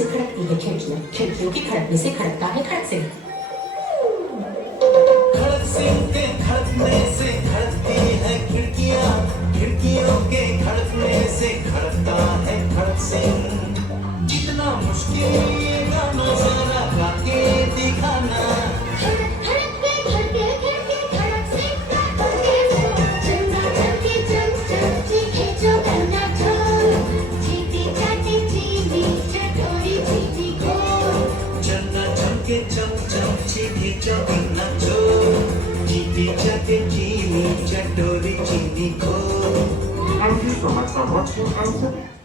से खड़कती है खिड़कियां, खिड़कियों के खड़कने से खड़कता है खड़क सिंह। खड़क सिंह के खड़कने से खड़कती है खिड़कियां, खिड़कियों के खड़कने से खड़कता है खड़क सिंह। कितना मुश्किल ये गाना जरा गा के दिखाना। खड़क खड़क के खड़के खड़के खड़क सिंह का करके सो, चंदा चलके चम चम चीखे जो करना छोड़, चीटी चाटी चीनी चटोरी चीटी को, चन्ना चमके चम चम चीनी चौकिन्ना चो, चीटी चाटे चीनी चटोरी चीनी को। Thank you so much for watching and subscribe.